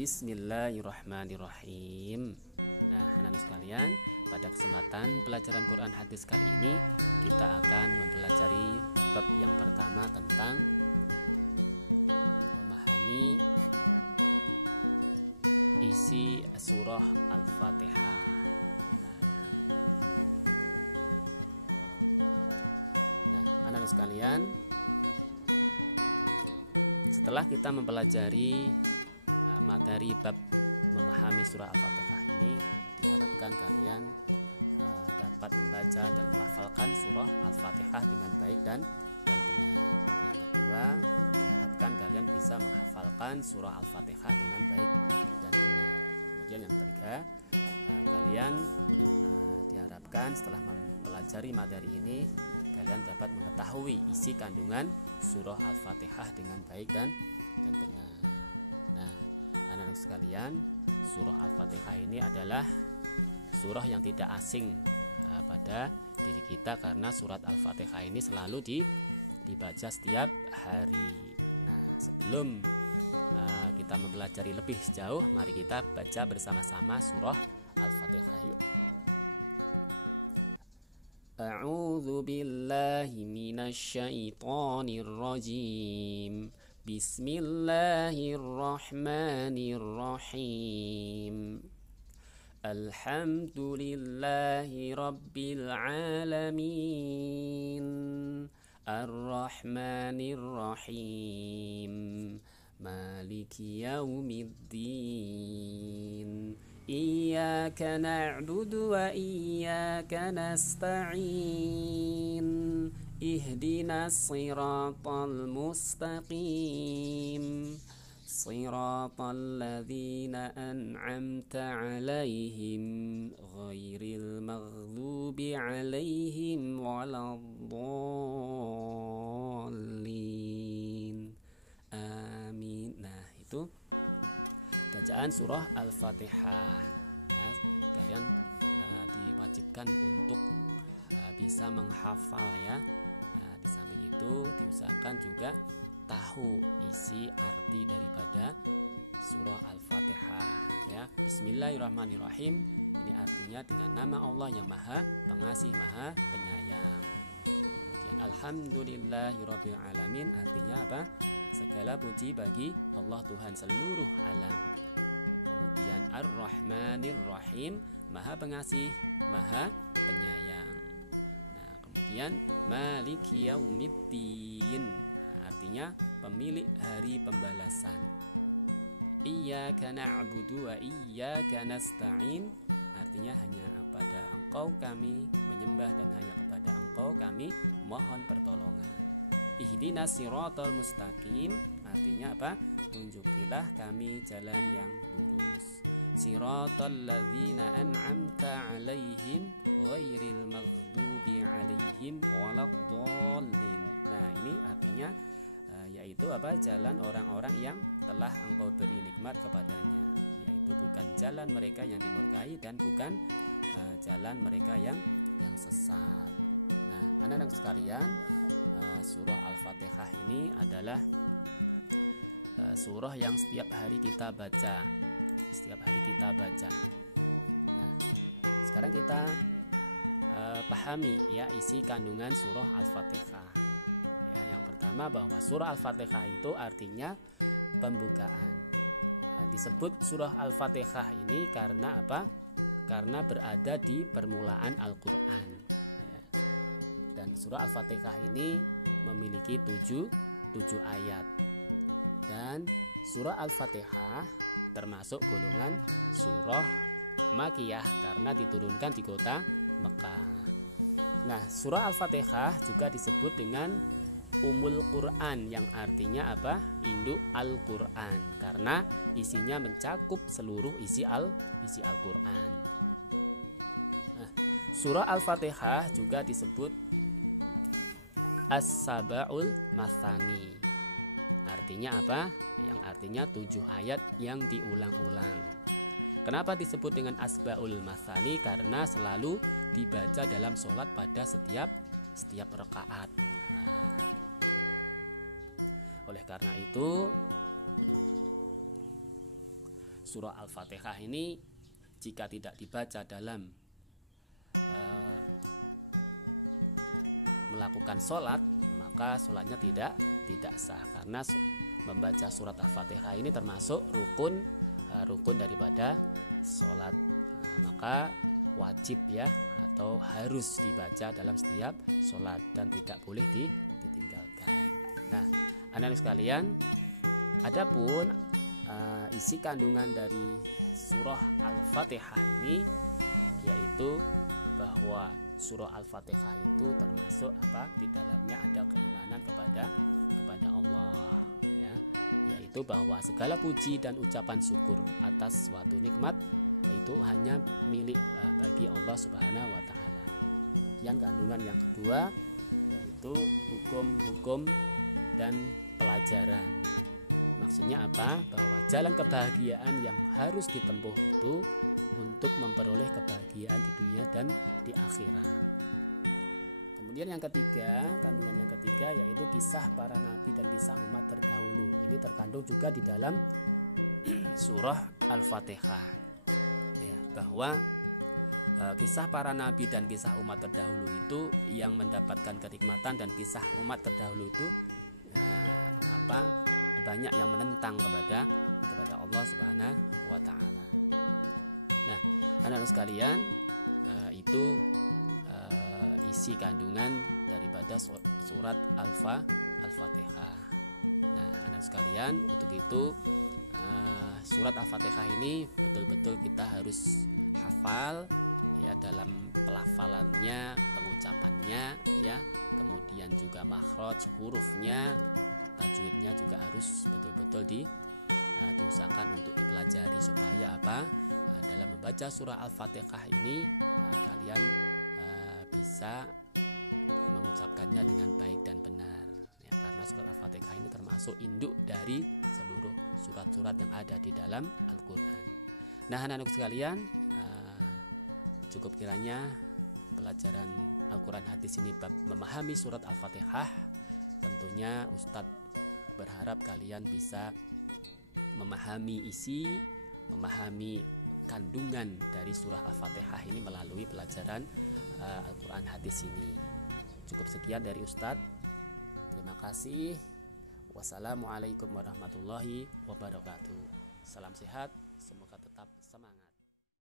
Bismillahirrahmanirrahim. Anak sekalian, pada kesempatan pelajaran Quran hadis kali ini kita akan mempelajari bab yang pertama tentang memahami isi surah Al-Fatihah. Anak sekalian, setelah kita mempelajari materi bab memahami surah Al-Fatihah ini, diharapkan kalian dapat membaca dan menghafalkan surah Al-Fatihah dengan baik, dan yang kedua, diharapkan kalian bisa menghafalkan surah Al-Fatihah dengan baik. Dan kemudian yang ketiga, kalian diharapkan setelah mempelajari materi ini, kalian dapat mengetahui isi kandungan surah Al-Fatihah dengan baik dan benar. Anak sekalian, surah Al-Fatihah ini adalah surah yang tidak asing pada diri kita, karena surat Al-Fatihah ini selalu dibaca setiap hari. Sebelum kita mempelajari lebih jauh, mari kita baca bersama-sama surah Al-Fatihah. A'udzu billahi minasyaitonir rajim. Bismillahirrahmanirrahim. Alhamdulillahi rabbil alamin. Ar-Rahmanir-Rahim. Maliki yaumiddin. Iyyaka na'budu wa iyyaka nasta'in. Ihdinas siratal mustaqim. Siratal ladzina an'amta 'alaihim ghairil maghdubi 'alaihim waladdallin. Amin. Nah, itu bacaan surah Al-Fatihah. Kalian diwajibkan untuk bisa menghafal ya. Di samping itu diusahakan juga tahu isi arti daripada surah Al-Fatihah ya. Bismillahirrahmanirrahim. Ini artinya dengan nama Allah yang Maha Pengasih, Maha Penyayang. Alhamdulillahirabbil alamin artinya apa? Segala puji bagi Allah Tuhan seluruh alam. Dan Ar-Rahmanir-Rahim, Maha Pengasih, Maha Penyayang. Kemudian Maliki Yaumiddin, artinya pemilik hari pembalasan. Iyyaka na'budu wa iyyaka nasta'in, artinya hanya pada Engkau kami menyembah dan hanya kepada Engkau kami mohon pertolongan. Ihdinas siratal mustaqim, artinya apa? Tunjukilah kami jalan yang lurus. Siratal ladzina an'amta 'alaihim ghairil maghdubi 'alaihim waladdallin. Nah, ini artinya yaitu apa? Jalan orang-orang yang telah Engkau beri nikmat kepadanya, yaitu bukan jalan mereka yang dimurkai dan bukan jalan mereka yang sesat. Nah, anak-anak sekalian, surah Al-Fatihah ini adalah surah yang setiap hari kita baca. Setiap hari kita baca. Nah, sekarang kita pahami ya isi kandungan surah Al-Fatihah. Yang pertama, bahwa surah Al-Fatihah itu artinya pembukaan. Disebut surah Al-Fatihah ini karena apa? Karena berada di permulaan Al-Quran. Dan surah Al-Fatihah ini memiliki tujuh ayat. Dan surah Al-Fatihah termasuk golongan surah Makkiyah karena diturunkan di kota Mekah. Nah, surah Al-Fatihah juga disebut dengan Ummul Quran, yang artinya apa? Induk Al-Quran, karena isinya mencakup seluruh isi Al-Quran. Nah, surah Al-Fatihah juga disebut As-Sab'ul Mathani. Artinya apa? Yang artinya 7 ayat yang diulang-ulang. Kenapa disebut dengan Asba'ul Mathani? Karena selalu dibaca dalam sholat pada setiap rakaat. Oleh karena itu surah Al-Fatihah ini jika tidak dibaca dalam melakukan sholat, maka sholatnya tidak sah, karena membaca surat Al-Fatihah ini termasuk rukun daripada sholat, maka wajib ya atau harus dibaca dalam setiap sholat dan tidak boleh ditinggalkan. Nah, anak-anak sekalian, adapun isi kandungan dari surah Al-Fatihah ini, yaitu bahwa surah Al-Fatihah itu termasuk di dalamnya ada keimanan kepada Allah ya, yaitu bahwa segala puji dan ucapan syukur atas suatu nikmat itu hanya milik bagi Allah Subhanahu wa Ta'ala. Yang kandungan yang kedua itu hukum-hukum dan pelajaran. Maksudnya apa? Bahwa jalan kebahagiaan yang harus ditempuh itu untuk memperoleh kebahagiaan di dunia dan di akhirat. Kemudian yang ketiga, kandungan yang ketiga yaitu kisah para nabi dan kisah umat terdahulu. Ini terkandung juga di dalam surah Al-Fatihah, bahwa kisah para nabi dan kisah umat terdahulu itu yang mendapatkan kenikmatan, dan kisah umat terdahulu itu banyak yang menentang kepada Allah Subhanahu wa Ta'ala. Nah, anak-anak sekalian, itu isi kandungan daripada surat Al-Fatihah. Nah, anak-anak sekalian, untuk itu surat Al-Fatihah ini betul-betul kita harus hafal ya, dalam pelafalannya, pengucapannya ya, kemudian juga makhraj hurufnya, tajwidnya juga harus betul-betul diusahakan untuk dipelajari, supaya apa? Dalam membaca surah Al-Fatihah ini kalian bisa mengucapkannya dengan baik dan benar ya, karena surah Al-Fatihah ini termasuk induk dari seluruh surat-surat yang ada di dalam Al-Quran. Nah, anak-anak sekalian, cukup kiranya pelajaran Al-Quran hadis ini bab memahami surat Al-Fatihah. Tentunya Ustadz berharap kalian bisa memahami isi, memahami kandungan dari surah Al-Fatihah ini melalui pelajaran Al-Quran hadis ini. Cukup sekian dari Ustadz. Terima kasih. Wassalamualaikum warahmatullahi wabarakatuh. Salam sehat.